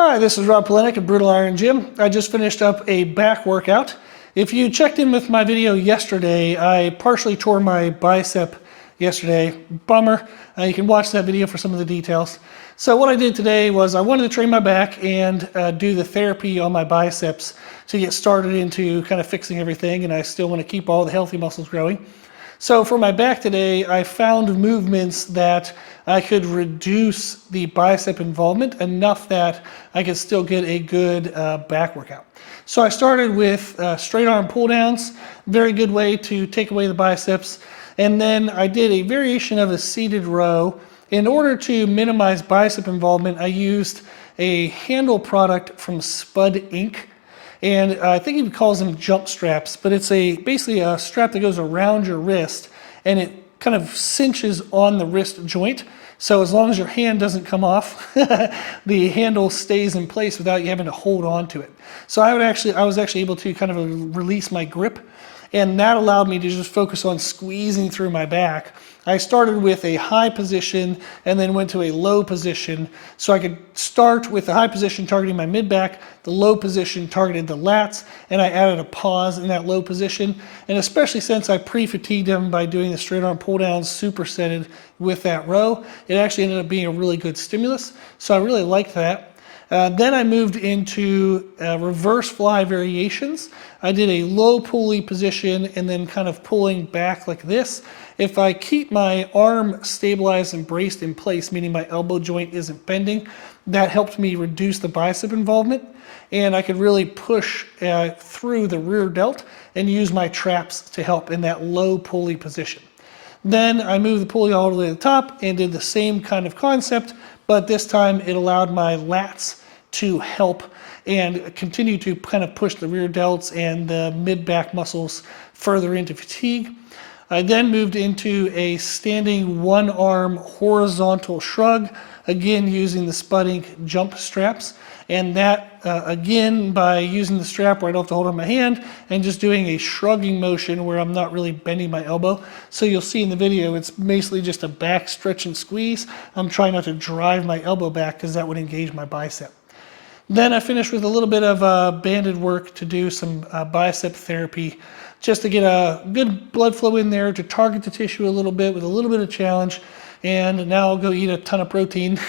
Hi, this is Rob Polenick of Brutal Iron Gym. I just finished up a back workout. If you checked in with my video yesterday, I partially tore my bicep yesterday. Bummer. You can watch that video for some of the details. So what I did today was I wanted to train my back and do the therapy on my biceps to get started into kind of fixing everything, and I still want to keep all the healthy muscles growing. So for my back today, I found movements that I could reduce the bicep involvement enough that I could still get a good back workout. So I started with straight arm pull downs, very good way to take away the biceps. And then I did a variation of a seated row. In order to minimize bicep involvement, I used a handle product from Spud Inc. And I think he calls them jump straps, but it's basically a strap that goes around your wrist and it kind of cinches on the wrist joint. So as long as your hand doesn't come off, the handle stays in place without you having to hold on to it. So I was actually able to kind of release my grip, and that allowed me to just focus on squeezing through my back. I started with a high position and then went to a low position, so I could start with the high position targeting my mid-back, the low position targeted the lats, and I added a pause in that low position. And especially since I pre-fatigued them by doing the straight arm pull downs supersetted with that row, it actually ended up being a really good stimulus. So I really liked that. Then I moved into reverse fly variations. I did a low pulley position and then kind of pulling back like this. If I keep my arm stabilized and braced in place, meaning my elbow joint isn't bending, that helped me reduce the bicep involvement. And I could really push through the rear delt and use my traps to help in that low pulley position. Then I moved the pulley all the way to the top and did the same kind of concept, but this time it allowed my lats to help and continue to kind of push the rear delts and the mid-back muscles further into fatigue. I then moved into a standing one-arm horizontal shrug, again using the Spud Inc. jump straps. And that, again, by using the strap where I don't have to hold on my hand and just doing a shrugging motion where I'm not really bending my elbow. So you'll see in the video, it's basically just a back stretch and squeeze. I'm trying not to drive my elbow back because that would engage my bicep. Then I finished with a little bit of banded work to do some bicep therapy, just to get a good blood flow in there, to target the tissue a little bit with a little bit of challenge. And now I'll go eat a ton of protein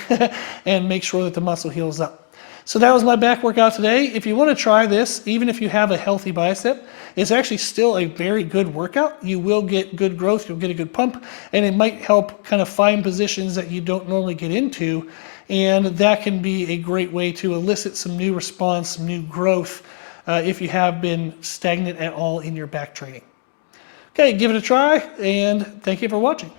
and make sure that the muscle heals up. So that was my back workout today. If you want to try this, even if you have a healthy bicep, it's actually still a very good workout. You will get good growth, you'll get a good pump, and it might help kind of find positions that you don't normally get into. And that can be a great way to elicit some new response, some new growth, if you have been stagnant at all in your back training. Okay, give it a try, and thank you for watching.